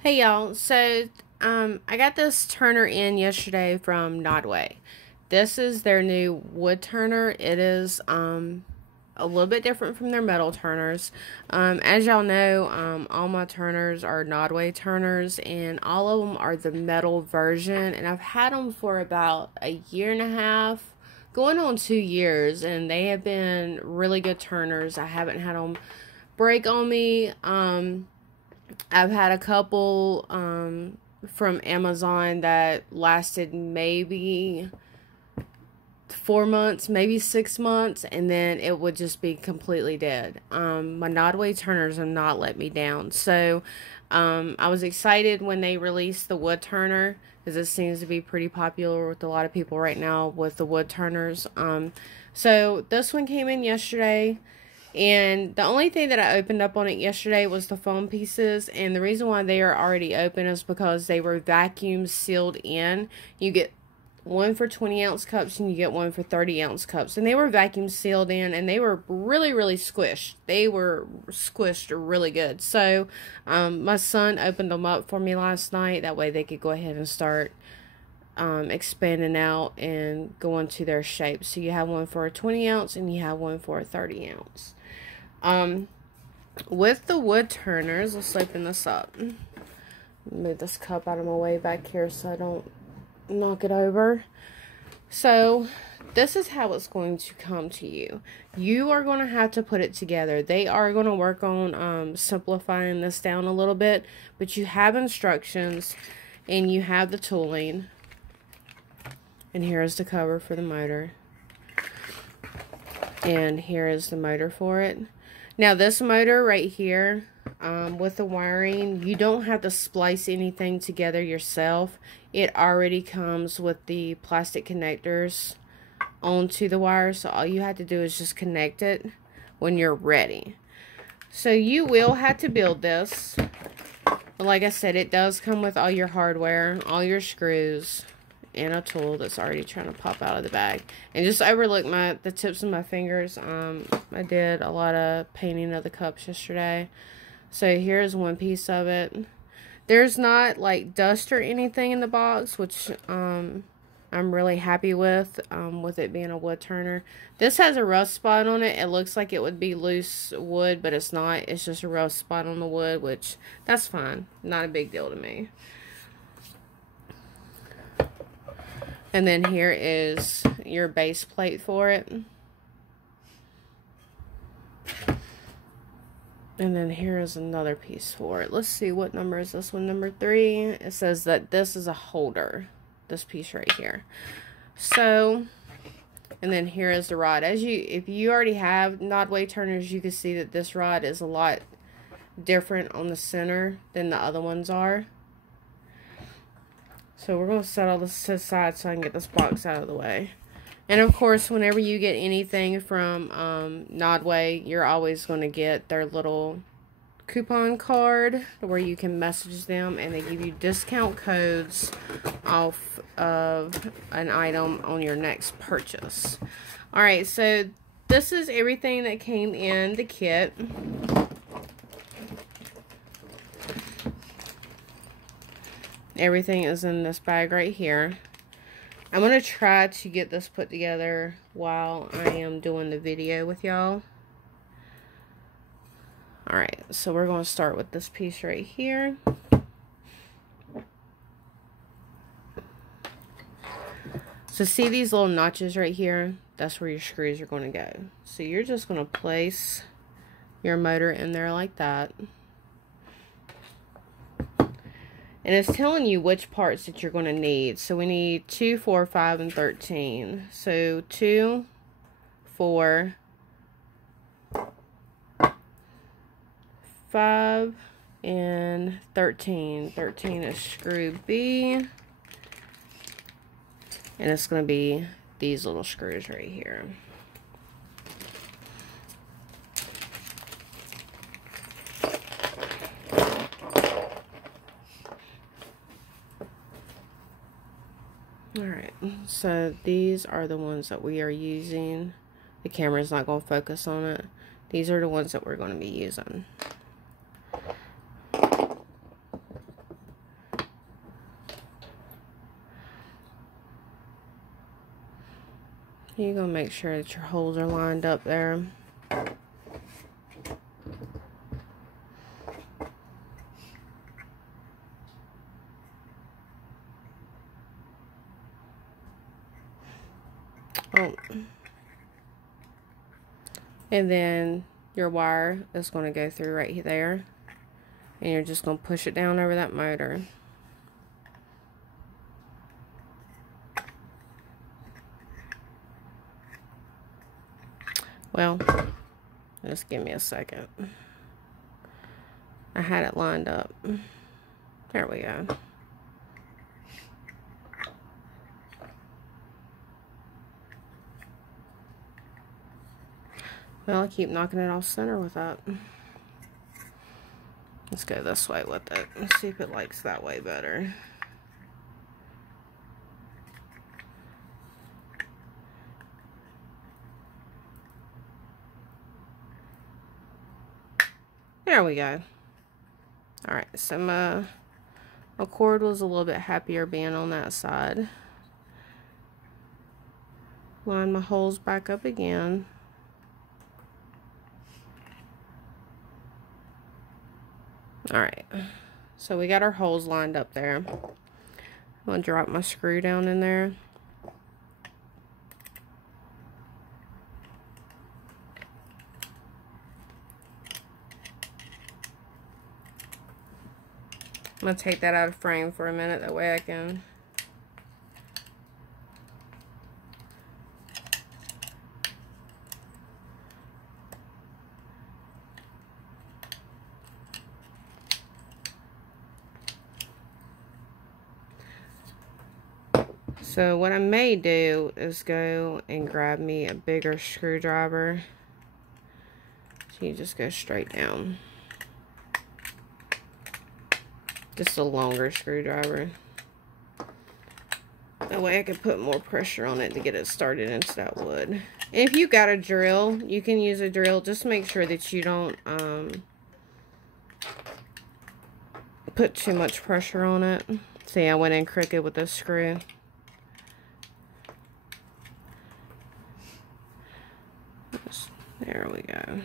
Hey y'all, I got this turner in yesterday from Noddway. This is their new wood turner. It is a little bit different from their metal turners. As y'all know, all my turners are Noddway turners, and all of them are the metal version. And I've had them for about a year and a half, going on 2 years, and they have been really good turners. I haven't had them break on me. I've had a couple from Amazon that lasted maybe 4 months, maybe 6 months, and then it would just be completely dead. My Noddway turners have not let me down. So I was excited when they released the wood turner, because it seems to be pretty popular with a lot of people right now with the wood turners. So this one came in yesterday. And the only thing that I opened up on it yesterday was the foam pieces. And the reason why they are already open is because they were vacuum sealed in. You get one for 20-ounce cups and you get one for 30-ounce cups. And they were vacuum sealed in, and they were really, really squished. They were squished really good. So my son opened them up for me last night. That way they could go ahead and start expanding out and going to their shape. So you have one for a 20-ounce and you have one for a 30-ounce. With the wood turners, let's open this up. Move this cup out of my way back here so I don't knock it over. So this is how it's going to come to you. You are going to have to put it together. They are going to work on simplifying this down a little bit, but you have instructions and you have the tooling. And here is the cover for the motor. And here is the motor for it. Now this motor right here, with the wiring, you don't have to splice anything together yourself. It already comes with the plastic connectors onto the wire. So all you have to do is just connect it when you're ready. So you will have to build this. But like I said, it does come with all your hardware, all your screws, and a tool that's already trying to pop out of the bag. And just overlook the tips of my fingers. I did a lot of painting of the cups yesterday. So here's one piece of it. There's not like dust or anything in the box, which I'm really happy with it being a wood turner. This has a rust spot on it. It looks like it would be loose wood, but it's not. It's just a rust spot on the wood, which that's fine. Not a big deal to me. And then here is your base plate for it. And then here is another piece for it. Let's see, what number is this one? Number 3. It says that this is a holder. This piece right here. So, and then here is the rod. If you already have Noddway turners, you can see that this rod is a lot different on the center than the other ones are. So we're going to set all this to the side so I can get this box out of the way. And of course, whenever you get anything from Noddway, you're always going to get their little coupon card where you can message them and they give you discount codes off of an item on your next purchase. Alright, so this is everything that came in the kit. Everything is in this bag right here. I'm going to try to get this put together while I am doing the video with y'all. Alright, so we're going to start with this piece right here. So see these little notches right here? That's where your screws are going to go. So you're just going to place your motor in there like that. And it's telling you which parts that you're going to need. So we need 2, 4, 5, and 13. So 2, 4, 5, and 13. 13 is screw B. And it's going to be these little screws right here. Alright, so these are the ones that we are using. The camera's not going to focus on it. These are the ones that we're going to be using. You're going to make sure that your holes are lined up there. Oh. And then your wire is going to go through right there. And you're just going to push it down over that motor. Well, just give me a second. I had it lined up. There we go. Well, I keep knocking it off center with that. Let's go this way with it and see if it likes that way better. There we go. Alright, so my cord was a little bit happier being on that side. Line my holes back up again. Alright, so we got our holes lined up there. I'm going to drop my screw down in there. I'm going to take that out of frame for a minute, that way I can So what I may do is go and grab me a bigger screwdriver. So you just go straight down. Just a longer screwdriver. That way I can put more pressure on it to get it started into that wood. And if you got a drill, you can use a drill. Just make sure that you don't put too much pressure on it. See, I went in crooked with this screw. There we go.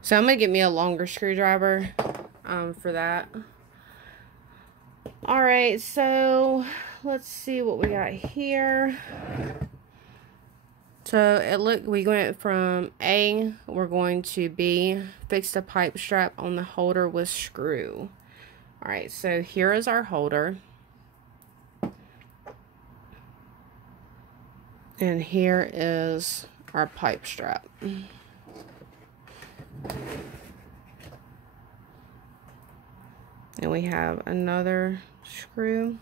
So I'm going to get me a longer screwdriver for that. Alright, so let's see what we got here. So we went from A, we're going to B, fix the pipe strap on the holder with screw. Alright, so here is our holder. And here is our pipe strap. And we have another screw.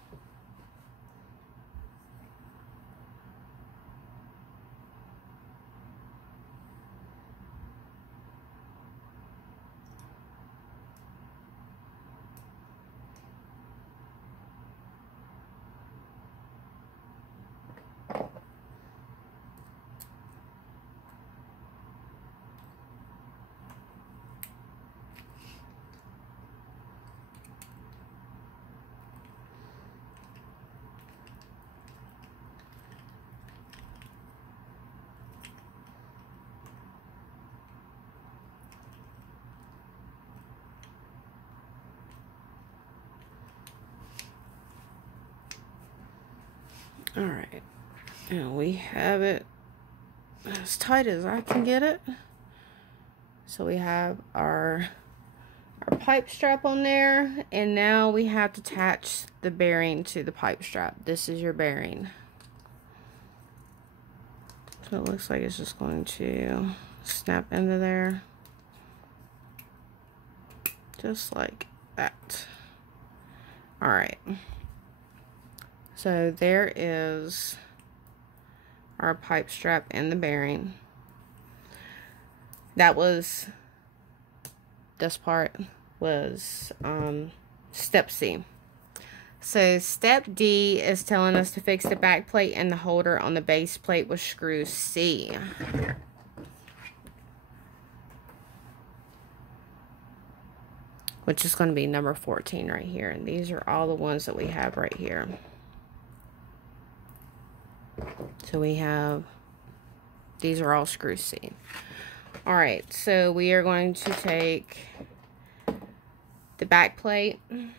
Alright, and we have it as tight as I can get it. So we have our pipe strap on there, and now we have to attach the bearing to the pipe strap. This is your bearing. So it looks like it's just going to snap into there. Just like that. Alright. So there is our pipe strap and the bearing. This part was step C. So step D is telling us to fix the back plate and the holder on the base plate with screw C. which is going to be number 14 right here. And these are all the ones that we have right here. So we have, these are all screw C. All right, so we are going to take the back plate. And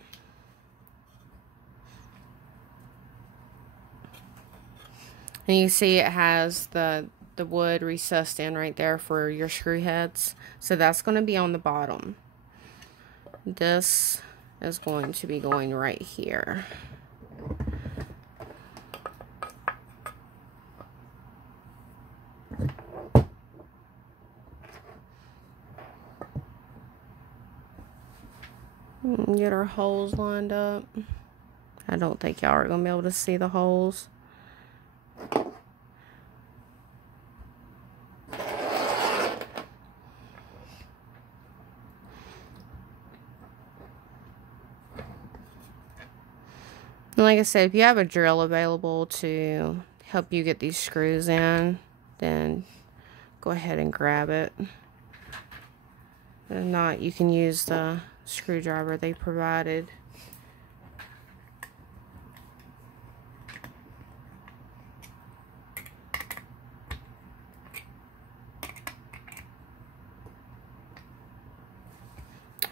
you see it has the wood recessed in right there for your screw heads. So that's going to be on the bottom. This is going to be going right here. Get our holes lined up. I don't think y'all are going to be able to see the holes. And like I said, if you have a drill available to help you get these screws in, then go ahead and grab it. If not, you can use the screwdriver they provided.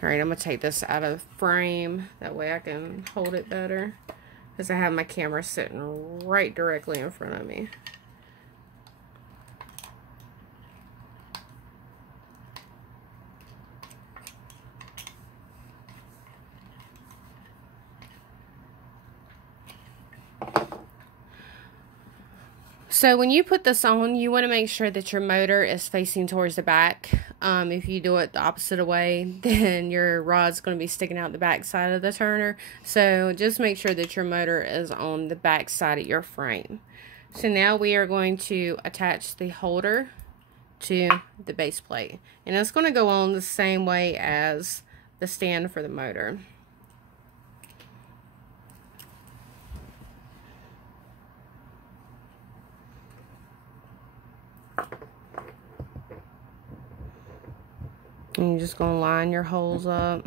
Alright, I'm going to take this out of frame. That way I can hold it better. Because I have my camera sitting right directly in front of me. So when you put this on, you want to make sure that your motor is facing towards the back. If you do it the opposite way, then your rod's going to be sticking out the back side of the turner. So just make sure that your motor is on the back side of your frame. So now we are going to attach the holder to the base plate. And it's going to go on the same way as the stand for the motor. And you're just going to line your holes up.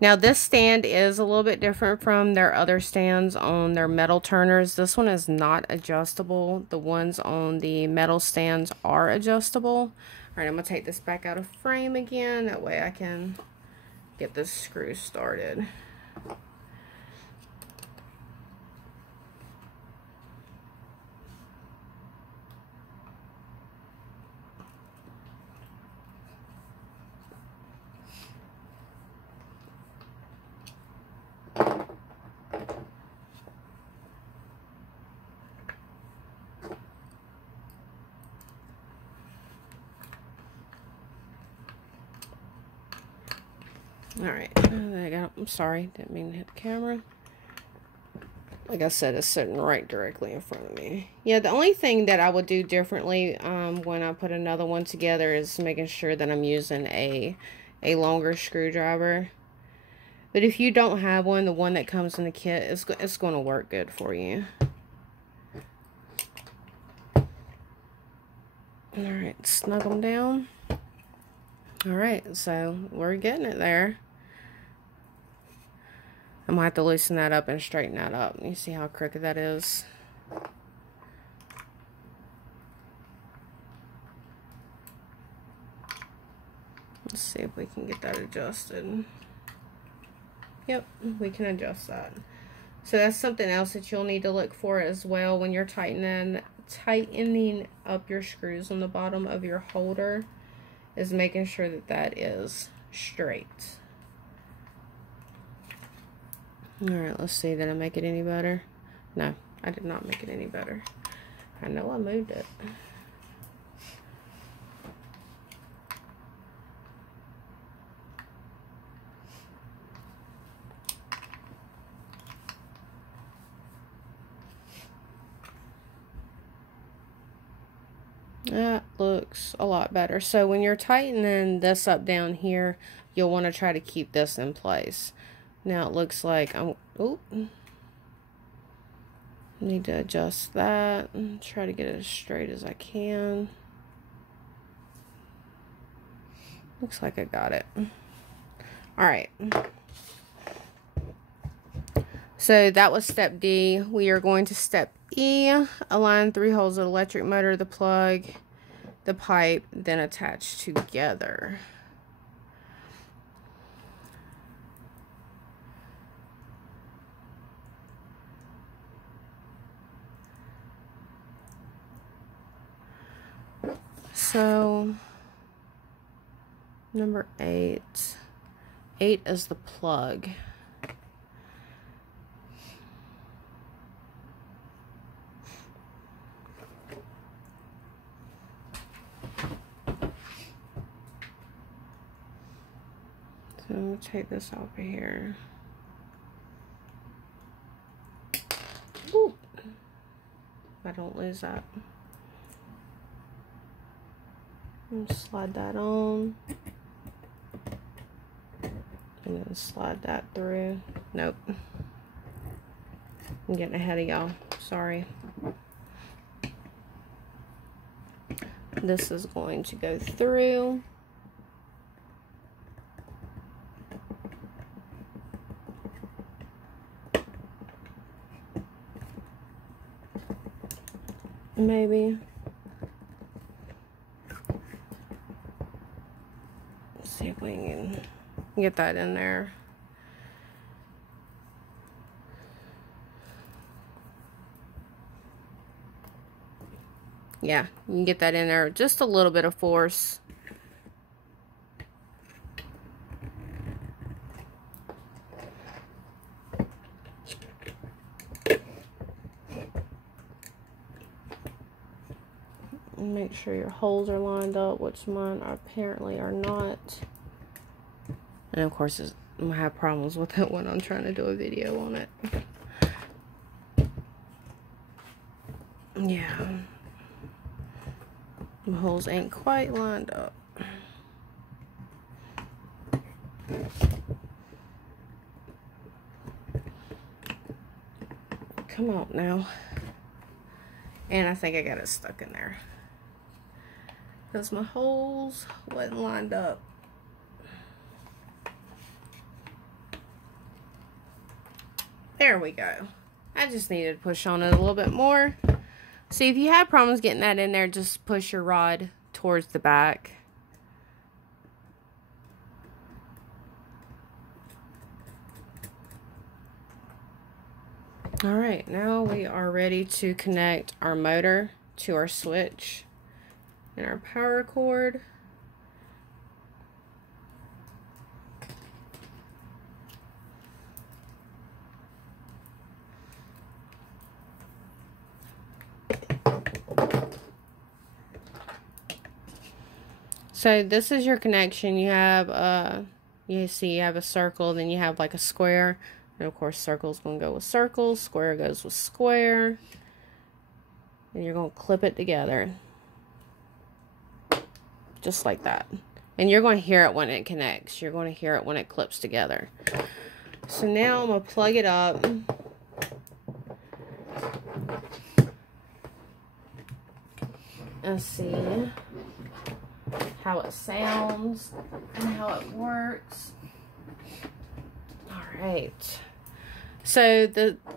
Now this stand is a little bit different from their other stands on their metal turners. This one is not adjustable. The ones on the metal stands are adjustable. Alright, I'm going to take this back out of frame again. That way I can get this screw started. Alright, there you go. I'm sorry, didn't mean to hit the camera. Like I said, it's sitting right directly in front of me. Yeah, the only thing that I would do differently when I put another one together is making sure that I'm using a longer screwdriver. But if you don't have one, the one that comes in the kit, it's going to work good for you. Alright, snug them down. Alright, so we're getting it there. I'm going to have to loosen that up and straighten that up. You see how crooked that is? Let's see if we can get that adjusted. Yep, we can adjust that. So that's something else that you'll need to look for as well when you're tightening up your screws on the bottom of your holder, is making sure that that is straight. Alright, let's see. Did I make it any better? No, I did not make it any better. I know I moved it. That looks a lot better. So when you're tightening this up down here, you'll want to try to keep this in place. Now it looks like need to adjust that and try to get it as straight as I can. Looks like I got it. Alright. So that was step D. We are going to step E. Align 3 holes of the electric motor, the plug, the pipe, then attach together. So, number 8. 8 is the plug. So I'm going to take this off of here. Ooh. I don't lose that. And slide that on. And then slide that through. Nope. I'm getting ahead of y'all. Sorry. This is going to go through. Maybe. Let's see if we can get that in there. Yeah, you can get that in there. Just a little bit of force. Make sure your holes are lined up, which mine apparently are not. And of course, I'm gonna have problems with it when I'm trying to do a video on it. Yeah. The holes ain't quite lined up. Come on now. And I think I got it stuck in there, because my holes wasn't lined up. There we go. I just needed to push on it a little bit more. See, if you have problems getting that in there, just push your rod towards the back. Alright, now we are ready to connect our motor to our switch and our power cord. So this is your connection. You have you see you have a circle, then you have like a square. And of course, circle's going to go with circle, square goes with square. And you're going to clip it together. Just like that. And you're going to hear it when it connects. You're going to hear it when it clips together. So now I'm going to plug it up. And see how it sounds and how it works. Alright. So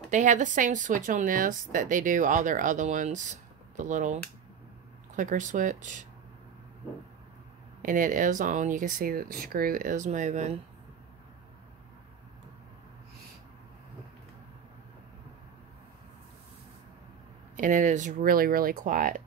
they have the same switch on this that they do all their other ones. The little clicker switch. And it is on. You can see that the screw is moving. And it is really, really quiet.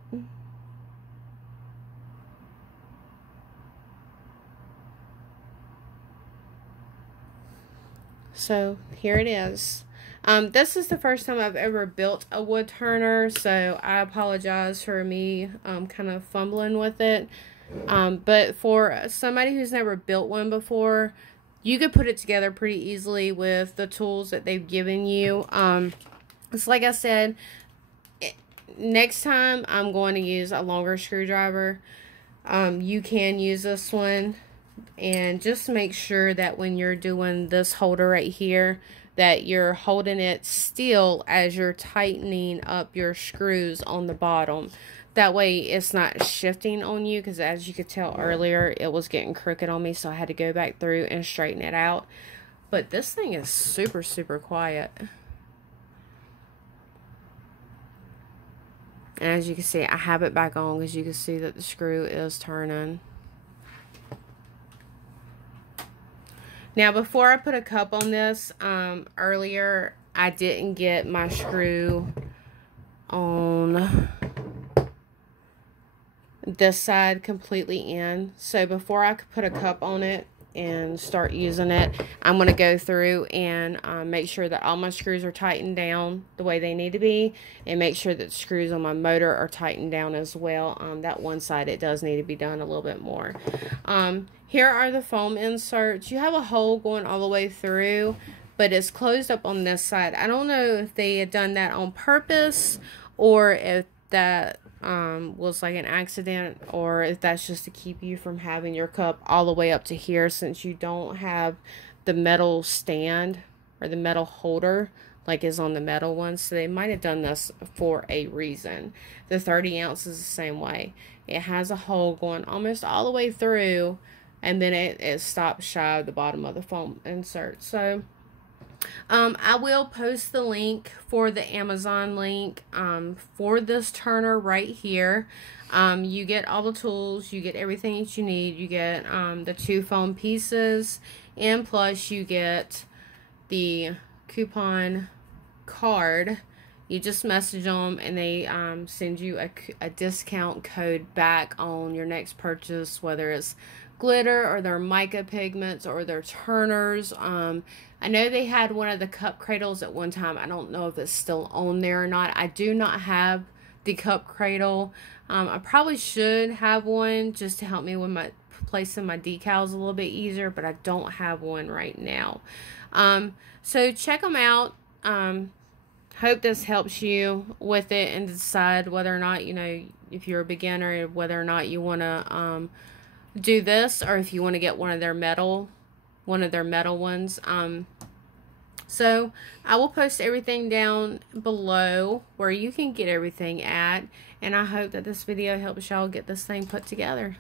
So here it is. This is the first time I've ever built a wood turner, so I apologize for me kind of fumbling with it. But for somebody who's never built one before, you could put it together pretty easily with the tools that they've given you. It's like I said, next time I'm going to use a longer screwdriver. You can use this one. And just make sure that when you're doing this holder right here, that you're holding it still as you're tightening up your screws on the bottom. That way it's not shifting on you, because as you could tell earlier, it was getting crooked on me, so I had to go back through and straighten it out. But this thing is super, super quiet. And as you can see, I have it back on because you can see that the screw is turning. Now, before I put a cup on this, earlier, I didn't get my screw on this side completely in. So before I could put a cup on it and start using it, I'm going to go through and make sure that all my screws are tightened down the way they need to be, and make sure that the screws on my motor are tightened down as well. That one side, it does need to be done a little bit more. Here are the foam inserts. You have a hole going all the way through, but it's closed up on this side. I don't know if they had done that on purpose, or if that was like an accident, or if that's just to keep you from having your cup all the way up to here, since you don't have the metal stand or the metal holder like is on the metal one. So they might have done this for a reason. The 30 ounce is the same way. It has a hole going almost all the way through, and then it stops shy of the bottom of the foam insert. So I will post the link for the Amazon link for this turner right here. You get all the tools, you get everything that you need. You get the 2 foam pieces, and plus you get the coupon card. You just message them, and they send you a discount code back on your next purchase, whether it's glitter or their mica pigments or their turners. I know they had one of the cup cradles at one time. I don't know if it's still on there or not. I do not have the cup cradle. I probably should have one just to help me with my placing my decals a little bit easier, but I don't have one right now. So check them out. Hope this helps you with it and decide whether or not, you know, if you're a beginner, whether or not you want to do this, or if you want to get one of their metal ones. So I will post everything down below where you can get everything at, and I hope that this video helps y'all get this thing put together.